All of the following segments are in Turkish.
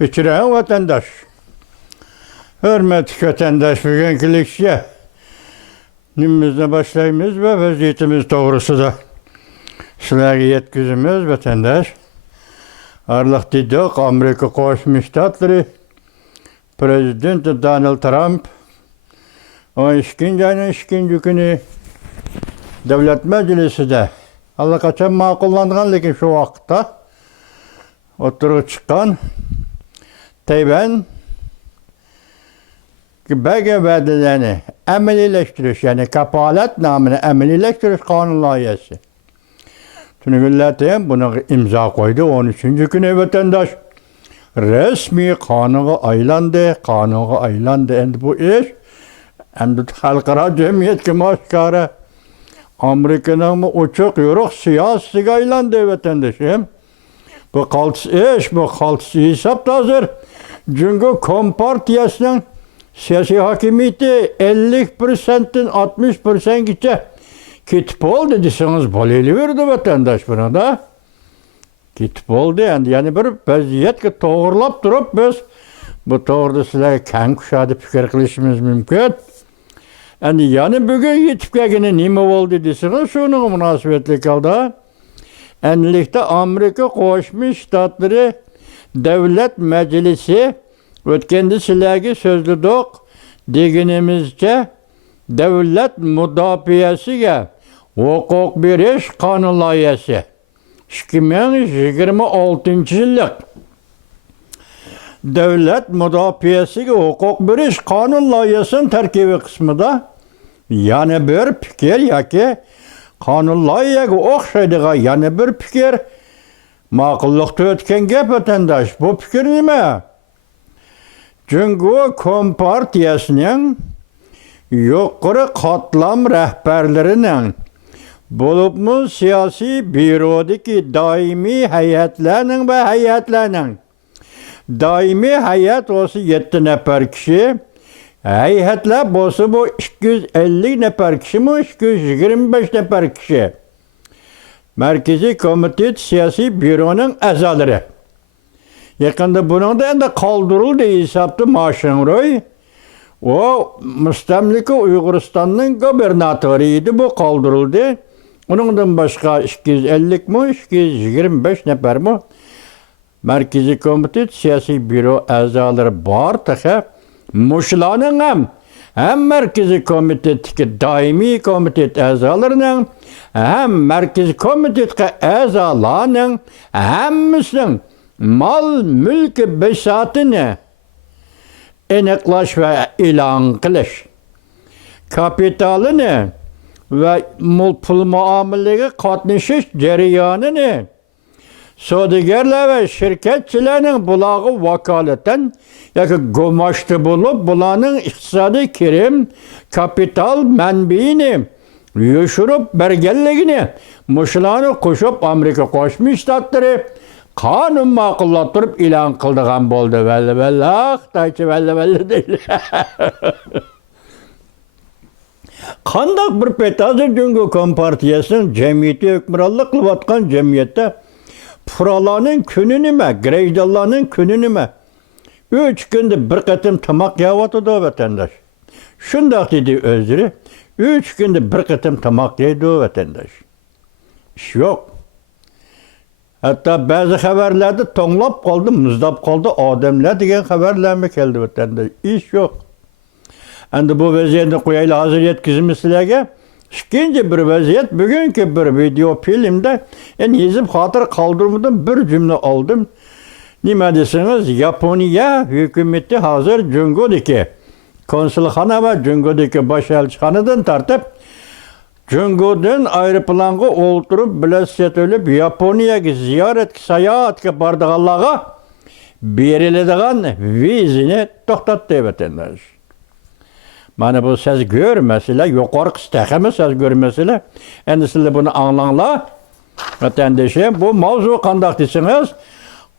Geçiren vatandaş. Hürmetli vatandaş, bugünkü nimimizle başlayımız ve vaziyetimiz doğrusu da sizlerge yetkizimiz vatandaş. Arlıq dedik, Amerika Qoşmuş Ştatları Prezident Donald Trump 12. ayının 2. günü Devlet Meclisi'de allaqachon ma'qullangan, lekin şu vaqtda o'tirib chiqqan Tayvan belge va'dalarini amaliylashtirish, ya'ni kapolatnomani amaliylashtirish qonun loyihasi. Tuni kunlarda ham buni imzo qo'ydi. 13. kuni vatandosh resmiy qonunga aylandi. Endi bu ish endi xalqaro jamiyatga moshkora Amerika'nın uçuk yoruq siyasiga aylandi vatandoshim. Bu qaltis ish, bu qaltis hesapda hazır. Çünkü Kompartiyasının siyasi hakimiyeti 50%'den 60%gacha ketib oldu deseniz bo'laverdi vatandosh buni da. Ketib oldu endi, ya'ni bir vaziyatga to'g'rilab turib biz bu to'g'rida sizlarga kang kushadi fikr qilishimiz mumkin. Endi yani bugün yetib kelgani nima bo'ldi deseniz shuni munosabatli holda endilikda Amerika Qo'shma Shtatlari Davlat Majlisi o'tganda sizlarga so'zladik, deganimizcha davlat mudofaasiga huquq berish qonun loyihasi 2026 yillik davlat mudofaasiga huquq berish qonun loyihasining tarkibiy qismida yana bir fikr yoki qonun loyihaga o'xshaydigan yana bir fikr ma'qullikda o'tgan gap vatandosh. Bu fikr nima? Çünkü Kompartiyasının yuqori qatlam rahbarlarining bo'libmi siyosiy byurodagi doimiy hay'atlarning va hay'atlarning doimiy hay'at bo'lsa 7 nafar kishi, hay'atlar bo'lsa bu 250 nafar kishimi, 225 nafar kishi. Markaziy komitet siyosiy byuroning a'zolari. Yaqinda buningda endi qoldirildi hisobda Mashinroy. O mustamlika Uyg'uristonning gubernatori edi, bu qoldirildi. Uningdan boshqa 250 mi, 225 nafar mi Markaziy komitet siyosiy byuro a'zolari bor. Taqa mushlarning ham Markaziy komitetdagi doimiy komitet a'zolarining ham Markaziy komitetga a'zolarning hammasining mal mülk besatini aniqlash ve e'lon qilish, kapitalini ve pul muomalaga qatnashish jarayonini savdogarlar ve şirketçilerinin bularga vakolatan yoki go'moshda bo'lib bularning iqtisodiy kirim kapital manbaini yoshirib berganligini mushlarni qo'shib Amerika Qo'shma Shtatlari qonun ma'qullab turib e'lon qildigan bo'ldi. Valla Xitoycha valla deydi. Qanday bir paytda Jungo Kompartiyasının jamiyatga hukmronlik qilayotgan jamiyatda fuqarolarning kuni nima, grajdanlarning kuni nima? 3 kunda bir qatim tomoq yeyotdi vatandosh. Shundoq dedi o'zlari, 3 kunda bir qatim tomoq yeydi vatandosh. Ish yo'q. Hatta bazı haberlerde tonlap kaldı, muzlap kaldı, adamlar degan haberlerime geldi vatandaş. İş yok. Endi bu vaziyette koyayla hazır yetkizimiz sizlerge. İkinci bir vaziyet, bugünkü bir video filmde yazıp hatır kaldırmadım, bir cümle aldım. Nima deseniz, Yaponiya hükümeti hazır Jungo'daki konsulxona ve Jungo'daki başelçixanadan tartib Jungo'dan aeroplanga o'ltirib bilet ölüp Yaponiyaga ziyoratga sayohatga bordiganlarga beriladigan vizini to'xtatdi vatandosh. Mana bu siz görmesizlar, yuqori qismi siz görmesizlar. Endi sizlar buni anglanglar. Vatandoshim, bu mavzu qandoq deseniz,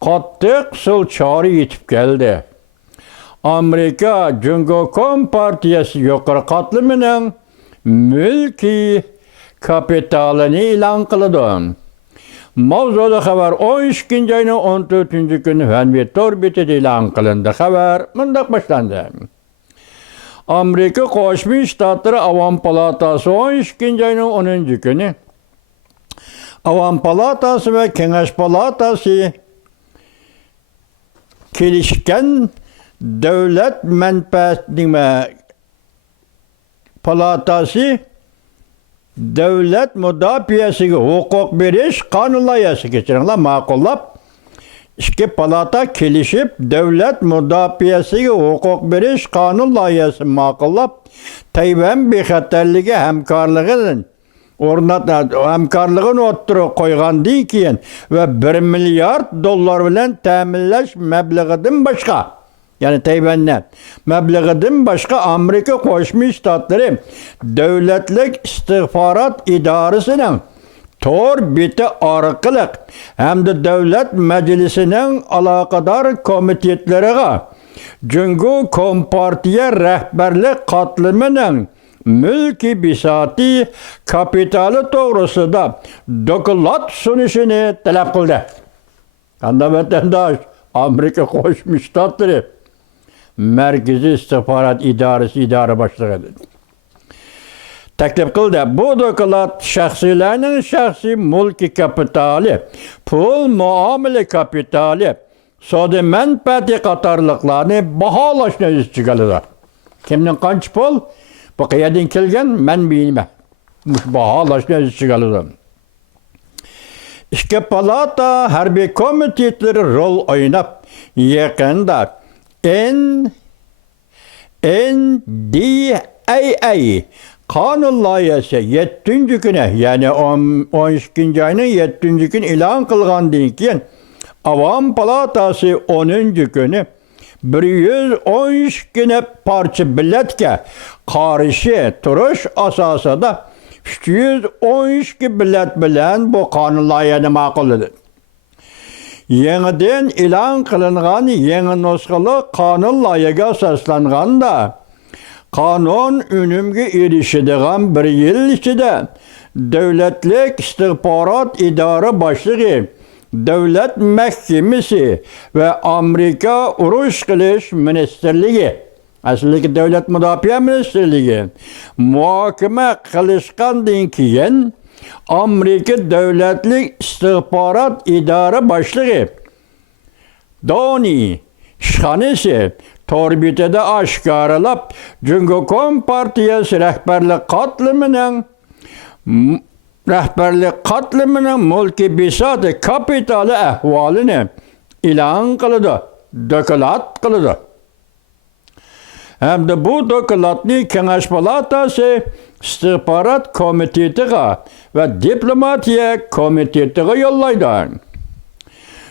qattiq sul chora yetib keldi. Amerika Jungo Kompartiyasi yuqori qatlamining mülki kapitalini e'lon qiladi. Mavzuda haber 12. ayının 14. günü Hürriyet Torbeti ilan kılındı. Haber mındak başlandı. Amerika Koşmuş Ştatları Avam Palatası 12. ayının 10. günü Avam Palatası ve Kengeş Palatası kelişken devlet menfaatine palatası devlet müdafiyesiga hukuk beriş kanun layihasi geçirenler makullap iki palata kelişip devlet müdafiyesiga hukuk beriş kanun layihasi makullap Tayvan bexatarligi hamkorligini hamkorligini o'ttirib qo'ygandan keyin ve 1 milyard dollar bilan ta'minlash mablag'idan boshqa yani Tayvan'dan mablag'idan boshqa Amerika Qo'shma Shtatlari Davlatlik istihbarat idorasining tor beti orqali hamda davlat majlisining aloqador komitetlariga Jungo Kompartiya rahbarlik qatlamining mülki bisati kapitali to'g'risida doklad sunishini talab qildi. Qanday vatandosh Amerika Qo'shma Shtatlari Merkezi İstihbarat İdaresi idare başlığı taklif qildi. Bu doklad shaxsiylarning shaxsiy mulki kapitali, pul muomala kapitali, sodi manfaati qatorliqlarni baholashni o'z ichiga oladi. Kimning qancha pul, bu qayerdan kelgan, men bilmayman. Baholashni o'z ichiga oladi. İki palata harbiy komitetleri rol oynab, yaqinda NDAA kanun layihasi 7. güne yani 12. ayının 7. gün ilan kılgandan keyin Avam Palatası 10. günü 113 güne parça biletke karşı turuş asasında 212 bilet bilen bu kanun layihasini ma'qulladi. Yeniden ilan kılıngan yeni nusxalı kanun layihasiga asaslanganda kanun önümge erişidigan 1 yıl içinde Devletlik İstihbarat İdare Başlığı, Devlet Mahkemesi ve Amerika Uruş Kılıç Ministerliği, aslında Devlet Müdafiye Ministerliği muhakeme kılışkandan keyin Amerika Devletlik İstihbarat İdare Başlığı Doni şanesi torbitede aşkaralap Jungo Kompartiyası rehberlik katliminin mulki bisatı kapitali ahvalini ilan kılıdı, doklad kılıdı. Hem de bu dokladni Kengeş Palatası İstihbarat Komitetiga ve Diplomatiya Komitetiga yollaydı.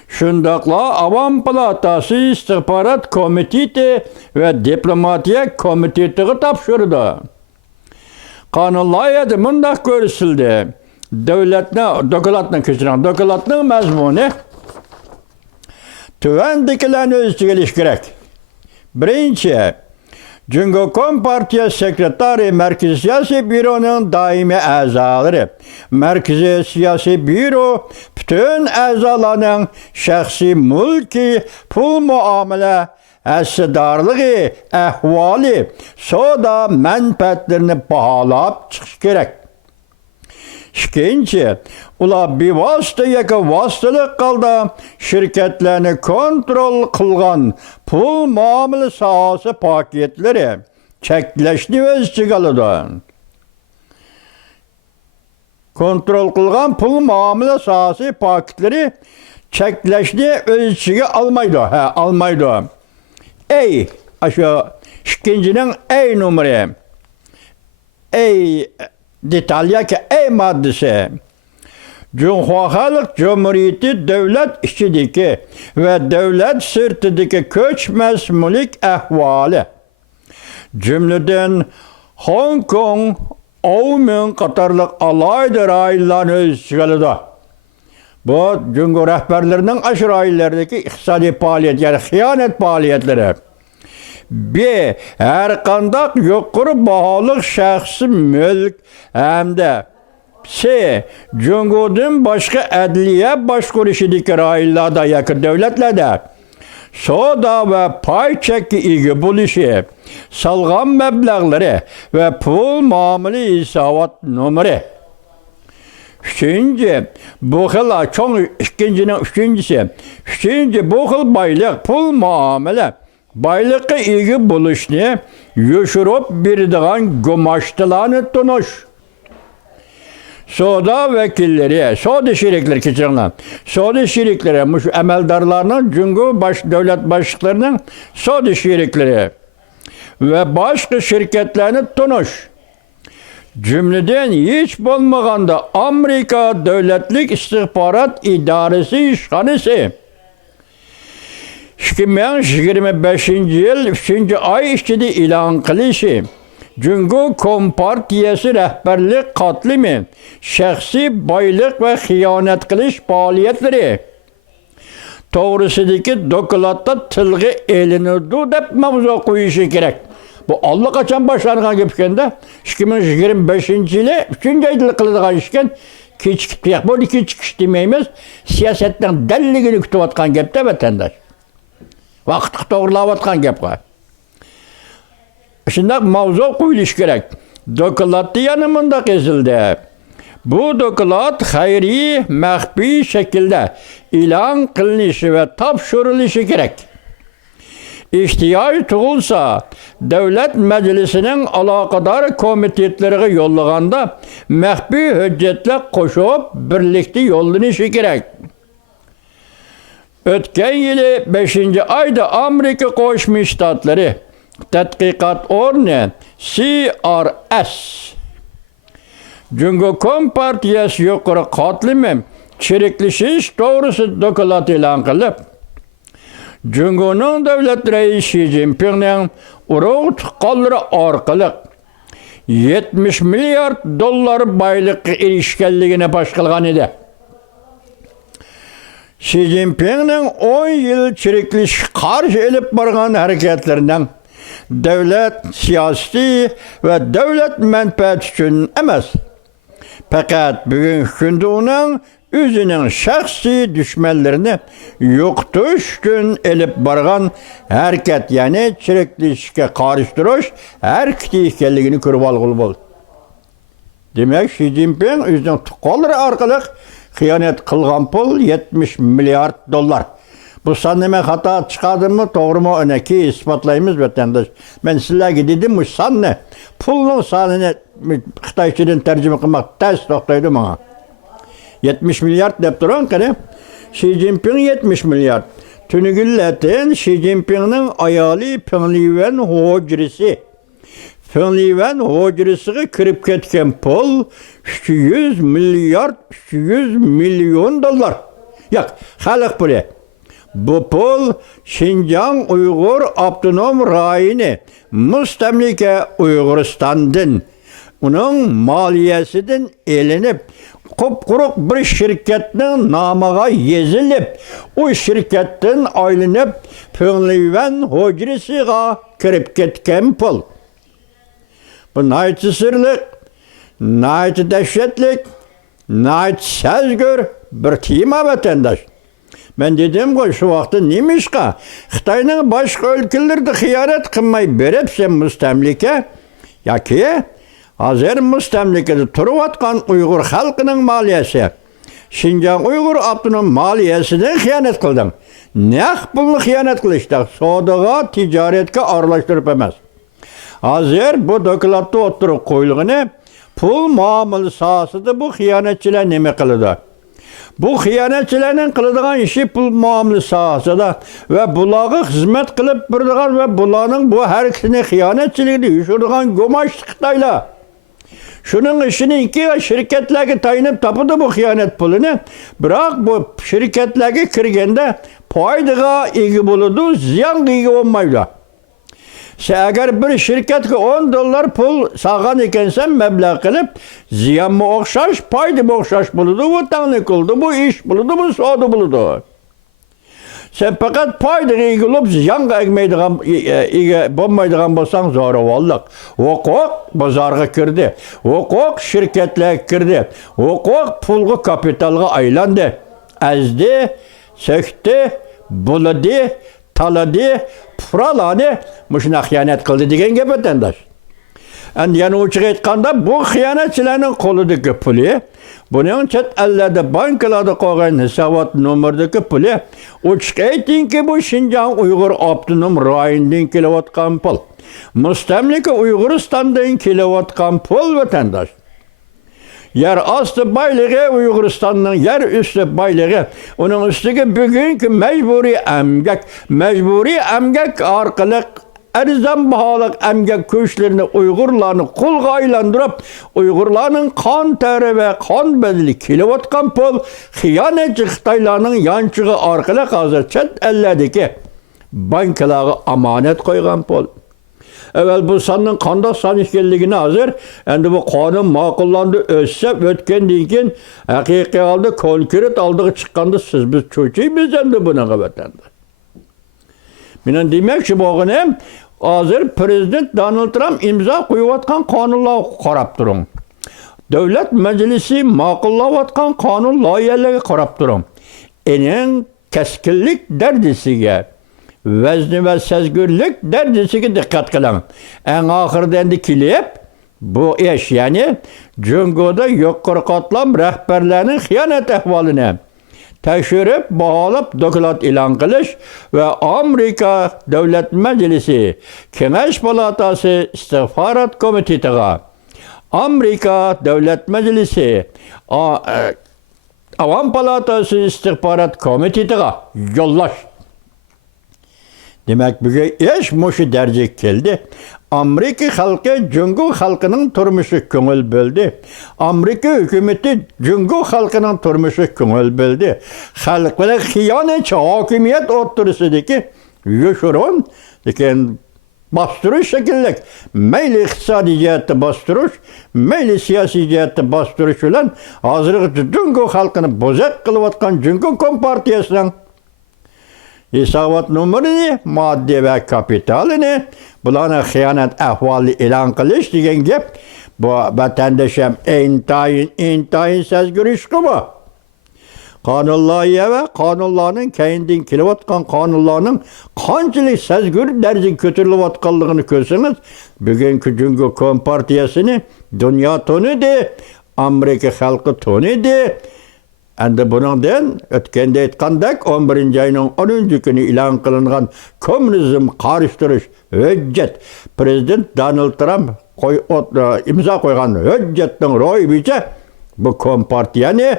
Şundakla Avam Palatası İstihbarat Komiteti ve Diplomatiya Komitetiga tapşırdı. Kanun layihasida mundaq ko'rsatildi. Dokladning mazmuni tuvandagilarni o'z ichiga olish kerak. Birinchi, Jungo Kompartiya sekretari Merkezi Siyasi Büro'nun daimi a'zolari. Merkezi Siyasi Büro bütün a'zolarning shaxsiy mulki, pul muomala, hissedarlığı, ahvali, soda menfaatlerini bahalap çıkış gerek. İkinci, ular bir vasıtalık kaldı şirketlerini kontrol kılgan pul muamele sahası paketleri çekleşti öz içine aldı. Kontrol kılgan pul muamele sahası paketleri çekleşti öz içine almaydı. Ey, aşağı ikincinin ey numarı, ey detalya ki ey maddesi, Cumhuriyet Cumhuriyeti devlet içindeki ve devlet sırtındaki köçmez mülk ahvali, cümleden Hong Kong, Oman katarlık alaydır aylarını öz çıkardı. Bu Cumhur rehberlerinin aşırı aylardaki iktisadi faaliyet yani hıyanet faaliyetleri. Bir, her kandak yukarı bahalık şahsi mülk hem de C. Cungo'dan başka adliye başkuruşideki raylarda yakın devletlerde soda ve pay çeki ilgi buluşu, salgam meblağları ve pul muamele isavat numara. Üçüncü, bu xil çoğun ikincinin üçüncü bu xil baylık, pul muamele, baylıkı ilgi buluşunu yoşurup birdiğen gümaştılarını tunuş. Soda vekilleri, soda şirikleri keçirler. Soda şirikleri, emeldarlarının, cungu devlet başlıklarının soda şirikleri ve başka şirketlerini tunuş. Cümleden hiç bulmaganda Amerika Devletlik İstihbarat İdaresi işhanesi 2025 yıl 3. ay içinde ilan kılışı Cungu Kompartiyası rehberlik katlimi, şahsi baylık ve hıyanet kılış faaliyetleri doğrusundaki dokulatda tılgı elinirdi dep mavzu koyuşu gerek. Bu Allah kaçan başlanğan gepkende 2025 yılı 3. ayda kılıdığan işken keçikip bu iki çıkış demeyimiz siyasetten delligini kütüp atkan gepte vatandaş. Vakit doğrulap atkan gep var. Şimdi mavzu koyuluş gerek. Dokulatı yanımında kesildi. Bu dokulat hayri, mehbi şekilde ilan kılınışı ve tapşırılışı gerek. İhtiyaç tuğulsa devlet meclisinin alakadar komitetleri yollaganda mehbi hüccetle koşup birlikte yollanışı gerek. Ötken yılı 5. ayda Amerika Koşmuş Ştatları Tədqiqat ornu CRS Cungo Kompartiyası yukarı katlimim çirikleşiş doğrusu dokulat ilan kılıp Cungo'nun devlet reisi Xi Jinping'in uruq tıqqalları arkalık 70 milyar dolar baylık erişkenliğine başkılgan idi. Xi Jinping'in 10 yıl çirikleş karşı elip bargan hareketlerinden devlet siyasi ve devlet menfaat için emas. Fakat bugün hükündüğünün özünün şahsi düşmanlarını yoktuş gün elip bargan hareket yani çirikleşke karıştırış hareketi ihkelliğini kırıp algılı bol. Demek Xi Jinping özünün tıqqalları arkalık hıyanet kılgan pul 70 milyar dolar. Bu saneme hata çıkardı mı doğru mu öneki ispatlayımız vatandaş. Ben sizlerge dedim bu sanne pulun sanene Xitayçıdan tercüme kılmak ters noktaydı bana. 70 milyar deyip duran kere Xi Jinping 70 milyar. Tünügülletin Xi Jinping'in ayali Pengliven hocrisi. Pengliven hocrisiga kirip ketken pul 300 milyon dolar. Yok, xalq puli. Bu pul Şinjan Uygur Abdunum Rayini müstemlike Uyguristan'dan onun maliyesinden elinip kupkuruk bir şirketinin namaga yezilip o şirketten aylanıp Pengliven hocrisiga kirip ketken pul. Bu naiti sırlık, naiti dehşetlik, naiti sezgör bir tema vatandaş. Ben dedim ki şu vakti neymiş ki? Xitay'nın başka ülkelerde hıyanet kılmayı berip sen müstemlike, ya ki hazır müstemlikede turup atkan Uygur halkının maliyesi, Şinjan Uygur Abdunum maliyesinden hıyanet kıldın. Ne bunu hıyanet kılıştık? Sodağa, ticaretke arlaştırıp emez. Hazır bu dokulatda oturup koyulduğunu pul muamele sahasında bu hıyanetçiler neme kılıdı? Bu hıyanetçilerin kılıdığın işi pul muamele sahasında ve bulağı hizmet kılıp bırdıgan ve bulağının bu her ikisini hıyanetçiliğini yuşurduğun gömaştı Xitayla. Şunun işini iki şirketlerge tayinip tapıdı bu hıyanet pulunu. Bırak bu şirketlerge kirgende paydığa ilgi buludu, ziyan ilgi olmaydı. Eğer bir şirket 10 dolar pul sağan ikensen meblağ kılıp ziyan mı okşaş, paydı mı okşaş buludu, bu tanık oldu, bu iş buludu, bu soğudu buludu. Sen fakat payda eğilip ziyan bulmaydigan bolsan zoravallık. Hukuk bozarga kirdi. Hukuk şirketlerge kirdi. Hukuk pulgu kapitalga aylandı. Ezdi, söktü, buladı, taladı, puralanı muşuna hıyanet kıldı degen gep vatandaş. Yani yana uçuk aytkanda bu hıyanetçilerin koludaki puli, bunun çet ellerde bankalarda koygan hesabot numerdeki puli, uçuk aytin ki bu Şinjan Uygur Abdunum rayından kilovatkan pul. Mustamlika Uyguristan'dan kilovatkan pul vatandaş. Yer astı baylığı Uyguristan'ın yer üstü baylığı. Onun üstüki bugünkü mecburi emgek arkalık erzan bahalık emgek köşlerini Uygurlarını kulga aylandırıp Uygurlarının kan teri ve kan bedeli kilovatkan pol hıyanetçi Xitaylarının yançığı arkalık hazır çet ellerdeki bankaları amanet koygan pol. Evvel bu sanın kanda sanışkelliğine hazır. Endi bu kanun makullandı, ötsep, ötkendiğin ki hakiki aldı, konkret aldığı çıkkandı. Siz biz çocuğuyuz endi buna vatandaş. Minen demek ki bu gün hazır Prezident Donald Trump imza koyuvatkan kanunla qarab durun. Devlet Meclisi makullavatkan kanun loyihalarga qarab durun. Enin keskinlik derdisiga vezni ve sezgürlük derdisiga dikkat kılın. En ahırda kilip bu iş yani Cungo'da yukarı katlam rehberlerinin hıyanet ehvalini teşhirip, bahalıp, dokulat ilan kılış ve Amerika Devlet Meclisi, Kengeş Palatası İstihbarat Komiteti'ne, Amerika Devlet Meclisi, Avam Palatası İstihbarat Komiteti'ne yollaş. Demek bugün iş muşu dercek geldi. Amerika halkı Cungo halkının turmuşu köngül böldü. Amerika hükümeti Cungo halkının turmuşu köngül böldü. Halklara hıyanetçi hakimiyet ortadaki yuşurun, bastırış şekillik, meyli iktisadi cihette bastırış, meyli siyasi cihette bastırış olan hazırlıkçı Cungo halkını bozak kılıvatkan Cungo Kompartiyası'nın hesabot numarını, madde ve kapitalini, bularına hıyanet ahvali ilan kılış degen gep, bu vatandaşım intayin sezgürüş gibi. Kanunlarıya ve kanunlarının kendin kilovatkan kanunlarının kançılık sezgür derzin kötürlüvatkanlığını körseniz, bugünkü Cungo Kompartiyasını dünya tonudu, Amerika halkı tonudu. Endi bundan ötkende aytkandak 11. ayının 10. günü ilan kılıngan komünizm karıştırış hüccet Prezident Donald Trump imza koygan hüccetin royu biçe bu kompartiyani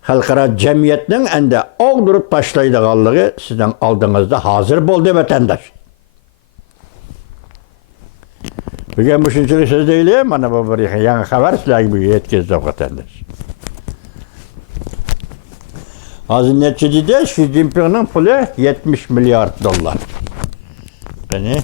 halkara cemiyetinin endi oğdurup taşlaydıqanlığı sizden aldığınızda hazır boldu vatandaş. Bugün bu şunçılık söz değil, bana bu bir yanı haber sizlerle bir yetkizdi vatandaş. Hazinetçide Xi Jinping'in pulu $70 milyar. Yani